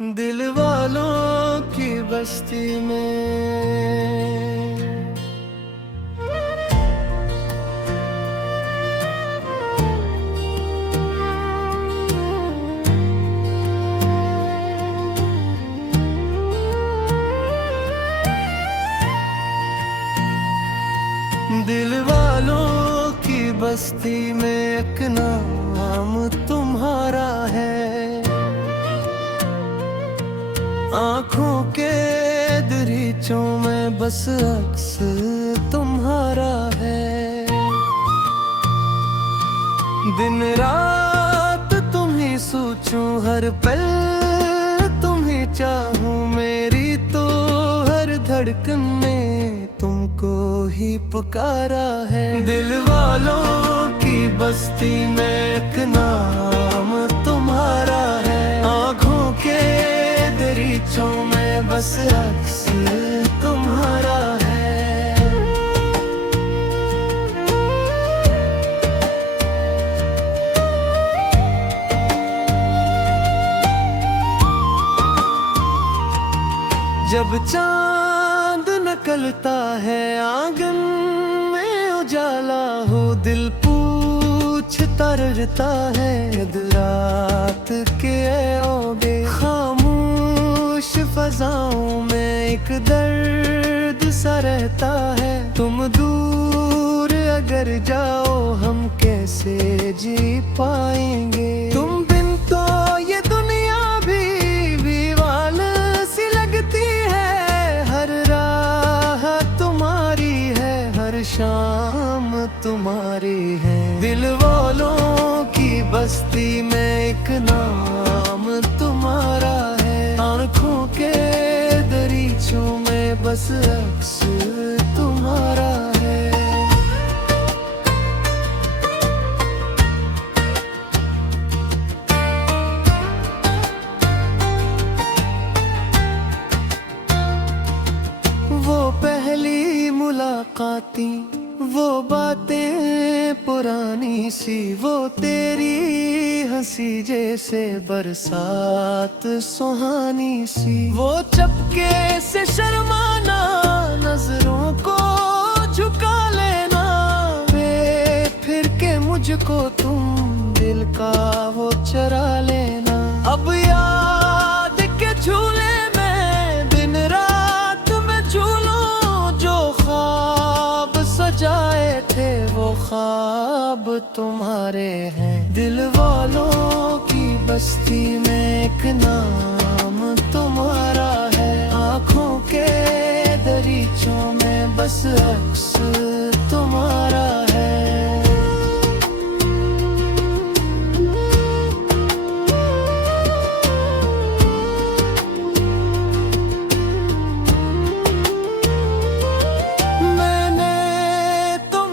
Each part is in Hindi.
दिल वालों की बस्ती में दिल वालों की बस्ती में एक नाम तुम्हारा है। आँखों के दरीचों में बस अक्स तुम्हारा है। दिन रात तुम ही सोचूं, हर पल तुम ही चाहूं, मेरी तो हर धड़कन में तुमको ही पुकारा है। दिल वालों की बस्ती में एक नाम तुम्हारा है। आँखों के दरीचों में बस अक्स तुम्हारा है। जब चांद निकलता है आंगन में उजाला हो, दिल पूछता रहता है यद रात के आओगे। खामोश फजाओं में एक दर्द सा रहता है, तुम दूर अगर जाओ हम कैसे जी पाएंगे। तुम बिन तो ये दुनिया भी दीवाल सी लगती है। हर राह तुम्हारी है, हर शाम तुम्हारी है। दिल वालों की बस्ती में एक नाम तुम्हारा है। आँखों के दरीचों में बस अक्स तुम्हारा है। वो पहली मुलाकाती, वो बातें पुरानी सी, वो तेरी हंसी जैसे बरसात सुहानी सी। वो चपके से शर्माना, नजरों को झुका लेना, फिर के मुझको तुम दिल का वो चरा लेना। अब याद के झूले में दिन रात में झूलूं, जो ख्वाब सजाए थे वो ख्वाब तुम्हारे हैं। दिल वालों की बस्ती में एक नाम तुम्हारा है। आँखों के दरीचों में बस अक्स तुम्हारा है।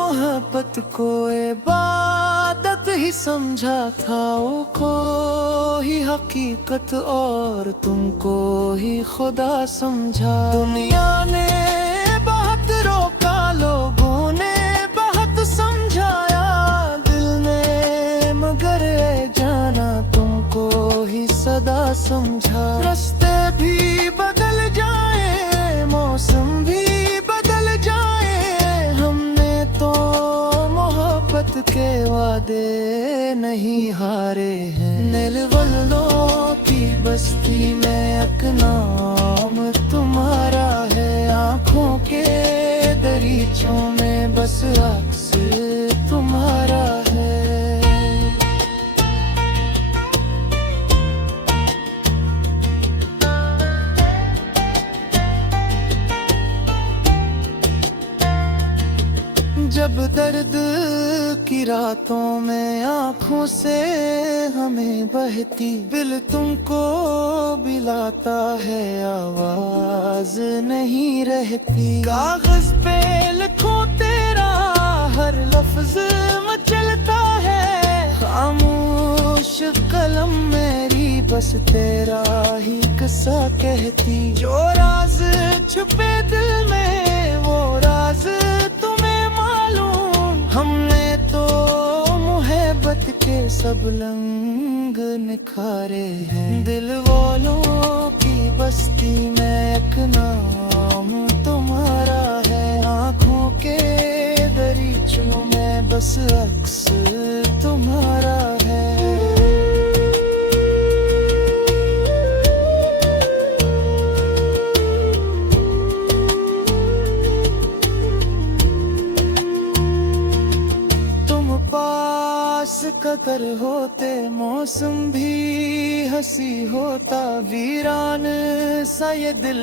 मोहब्बत को इबादत ही समझा था, वो को ही हकीकत और तुमको ही खुदा समझा। दुनिया ने बहुत रोका, लोगों ने बहुत समझाया, दिल ने मगर जाना तुमको ही सदा समझा। रास्ते भी बदल जाए, मौसम भी बदल जाए, के वादे नहीं हारे हैं। दिल वालों की बस्ती में एक नाम तुम्हारा है। आँखों के दरीचों में बस अक्स तुम्हारा है। जब दर्द की रातों में आँखों से हमें बहती, दिल तुमको बिलाता है आवाज नहीं रहती। कागज पे लिखूं तेरा हर लफ्ज मचलता है, खामोश कलम मेरी बस तेरा ही किस्सा कहती। जो राज छुपे दिल में वो राज तुम्हें मालूम, हमने तो मोहब्बत के सब रंग निखारे हैं। दिल वालों बस्ती में एक नाम तुम्हारा है। आँखों के दरीचों में बस अक्स तुम्हारा है। कदर होते मौसम भी हंसी होता, वीरान सा ये दिल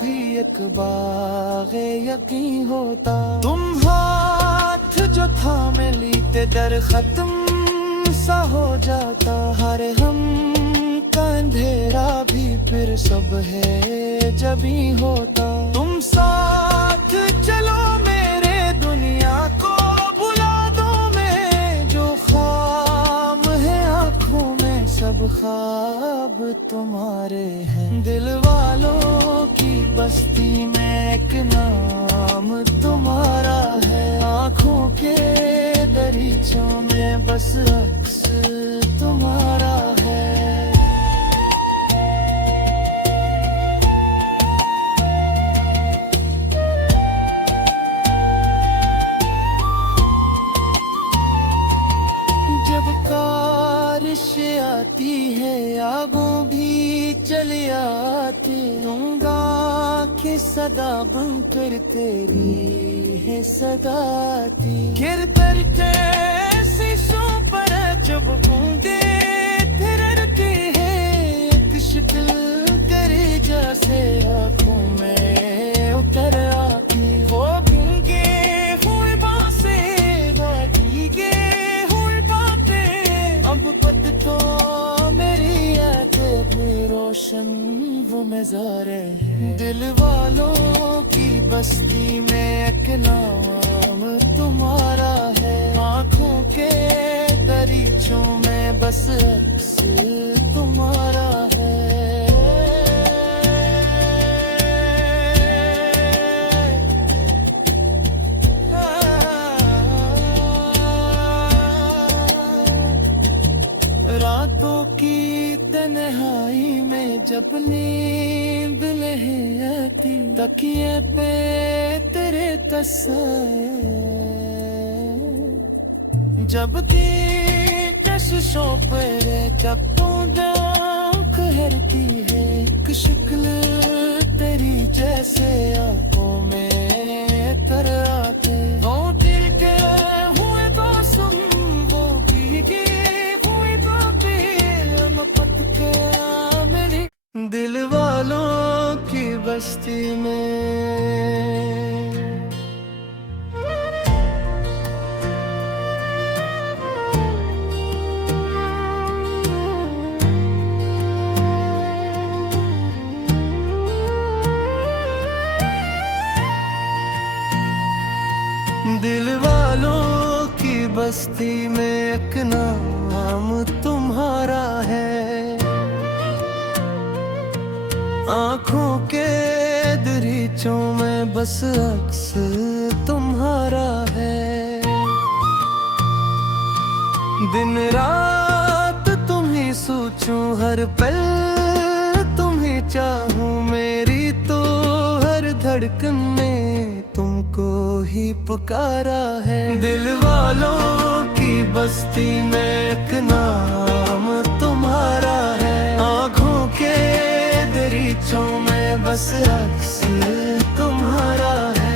भी एक बाग़े यकीन होता। तुम हाथ जो थामे लेते दर खत्म सा हो जाता, हर हम का अंधेरा भी फिर सब है जबी होता। तुम साथ चलो मेरे दुनिया को सब ख्वाब तुम्हारे हैं। दिल वालों की बस्ती में एक नाम तुम्हारा है। आँखों के दरीचों में बस अक्स तुम्हारा है। जब बारिश आती है आगों भी चली आती, दूंगा कि सदा बनकर तेरी है सदाती। गिर कर के शीशों पर जब बूंदे फिरती है, एक शिकल तेरी जैसे आँखों में उतर आती। वो भीगे हुए बांसें भीगे हुए बातें, अब बद तो मेरी यादें भी रोशन वो नज़ारे हैं। दिल वालों की बस्ती में एक नाम तुम्हारा है। आँखों के दरीचों में बस अक्स तुम्हारा है। रातों की तन्हाई में जब नींद नहीं आती, तकिए पे तेरे तस्साए, जबकि कशिशों पर जब बूंदा कहरती है, एक शिकल तेरी जैसे आंखों में तर आते। वो दिल के हुए मौसम वो भीगे पत के मेरी दिल वालों की बस्ती में। दिल वालों की बस्ती में एक नाम तुम्हारा है। आँखों के दरीचों में बस अक्स तुम्हारा है। दिन रात तुम ही सोचूं, हर पल तुम ही चाहूं, मेरी तो हर धड़कन में तुमको ही पुकारा है। दिल वालों की बस्ती में एक नाम तुम्हारा है। आँखों के दरीचों में बस अक्स तुम्हारा है।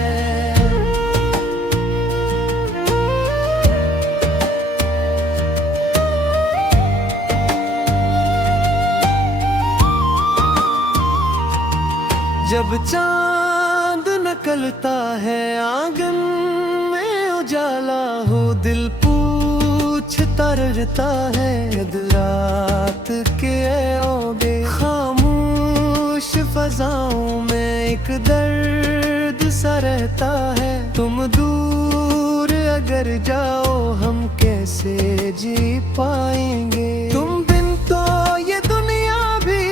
जब चांद निकलता है आंगन में उजाला हो, दिल पूछता रहता है यद रात के आओगे। खामोश फजाओं में एक दर्द सा रहता है, तुम दूर अगर जाओ हम कैसे जी पाएंगे। तुम बिन तो ये दुनिया भी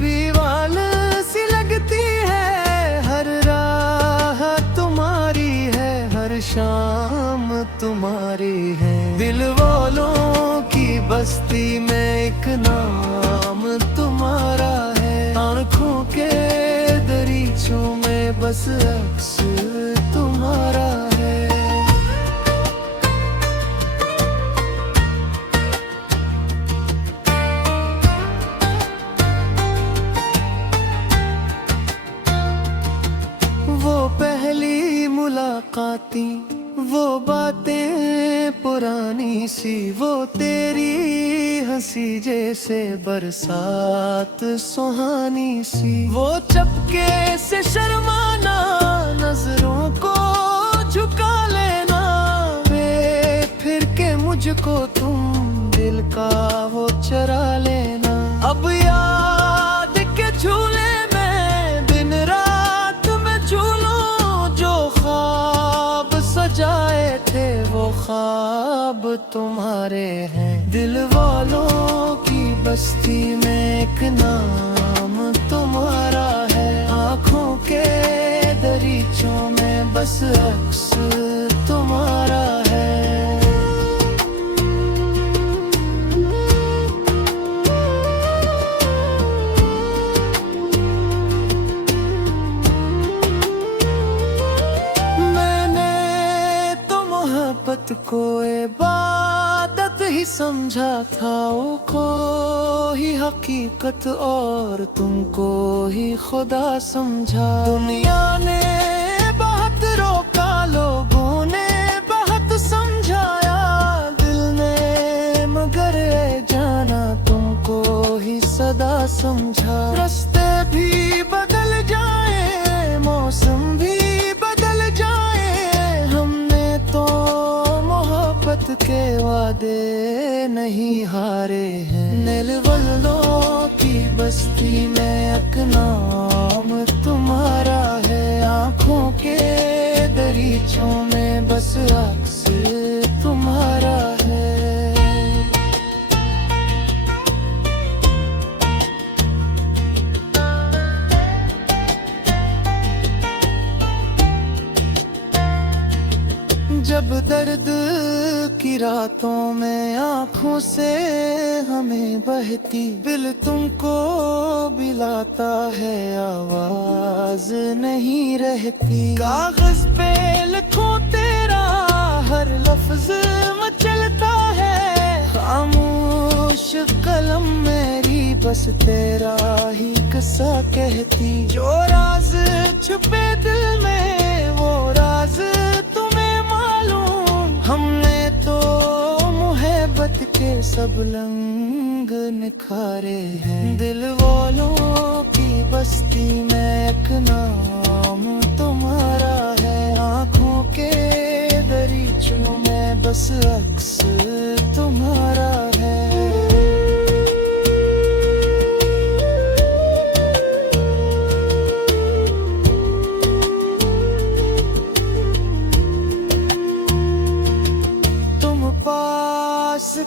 दीवाल सी लगती है, हर राह तुम्हारी है, हर शाम तुम्हारी है। दिल वालों की बस्ती में एक नाम तुम्हारा है। आँखों के बस अक्स तुम्हारा है। वो पहली मुलाकाती, वो बातें पुरानी सी, वो तेरी हंसी जैसे बरसात सुहानी सी, वो चपके से शर्माना, नजरों को झुका लेना, वे फिर के मुझको तुम दिल का वो चरा लेना। अब याद के झूले में दिन रात में झूलों, जो ख्वाब सजाए थे वो ख्वाब तुम्हारे हैं। दिल वालों की बस्ती में एक नाम तुम्हारा है, आँखों के दरीचों में बस अक्स तुम्हारा है। मोहब्बत को इबादत ही समझा था, को ही हकीकत और तुमको ही खुदा समझा। दुनिया ने बहुत रोका, लोगों ने बहुत समझाया, दिल ने मगर जाना तुमको ही सदा समझा। रास्ते भी बदल जाए, मौसम भी बदल जाए, के वादे नहीं हारे हैं। नीलवल्लों की बस्ती में एक नाम तुम्हारा है, आँखों के दरीचों में बस अक्स तुम्हारा है। जब दर्द की रातों में आँखों से हमें बहती, दिल तुमको बिलाता है, आवाज नहीं रहती। कागज पे लिखूं तेरा हर लफ्ज मचलता है, खामोश कलम मेरी बस तेरा ही किस्सा कहती। जो राज छुपे दिल में वो राज तुम्हें मालूम, हमने तो मोहब्बत के सब रंग निखारे हैं। दिल वालों की बस्ती में एक नाम तुम्हारा है, आँखों के दरीचों में बस अक्स तुम्हारा है।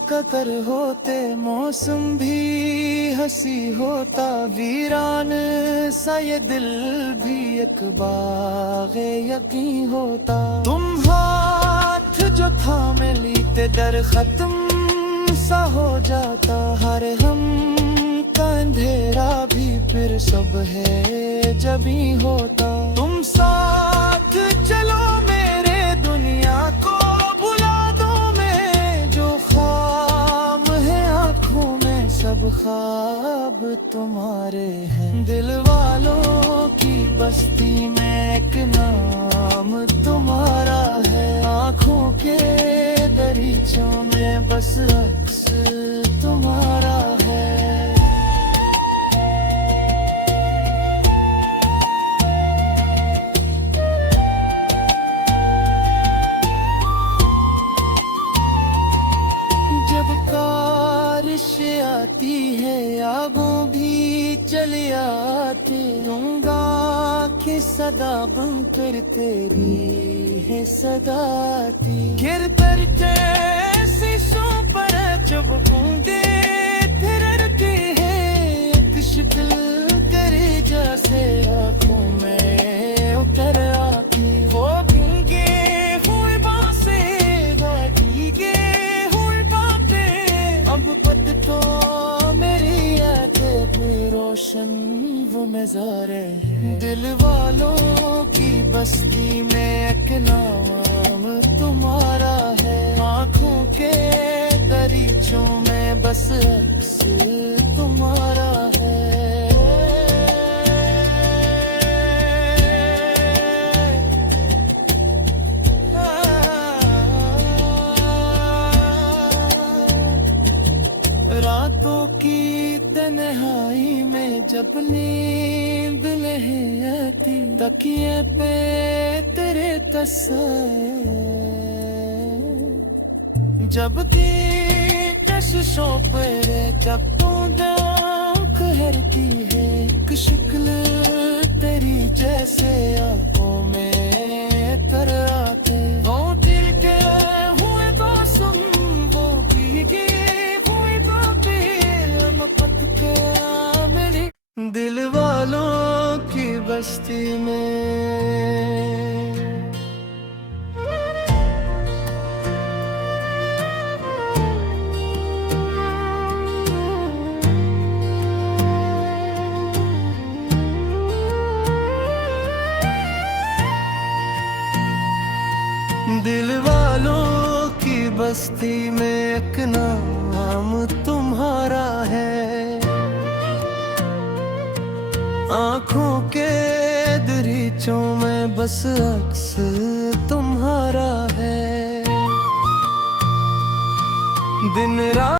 कदर होते मौसम भी हंसी होता, वीरान सा ये दिल भी एक बाग़े यकीन होता। तुम हाथ जो थामे लीते दर खत्म सा हो जाता, हर हम का अंधेरा भी फिर सब है जबी होता। तुम साथ चलो मेरे दुनिया को सब ख्वाब तुम्हारे हैं। दिल वालों की बस्ती में एक नाम तुम्हारा है, आँखों के दरीचों में बस अक्स तुम्हारा है। जब बारिश आती है आगों भी चली आती, दूंगा कि सदा बनकर तेरी है सदाती। गिर कर के शीशों पर जब बूंदे फिरती है, एक शिकल करे जैसे आँखों में उतर आती। वो भीगे हुए बांसें भीगे हुए बातें, अब बद तो मेरी यादें भी रोशन में ज़ारे हैं। दिल वालों की बस्ती में एक नाम तुम्हारा है। आँखों के दरीचों में बस अक्स तुम्हारा है। रातों की तन्हाई में जब नींद नहीं आती, तकिए पे तेरे तस्वीर, जब कशिशों पर जब तू कहरती है, एक शक्ल तेरी जैसे आंखों में तर आते। वो दिल के हुए तो सुन, वो भीगी हुई बातें पत के मेरी दिल वालों की बस्ती में। दिल वालों की बस्ती में एक नाम तुम्हारा है। आँखों के दरीचों में बस अक्स तुम्हारा है। दिन रात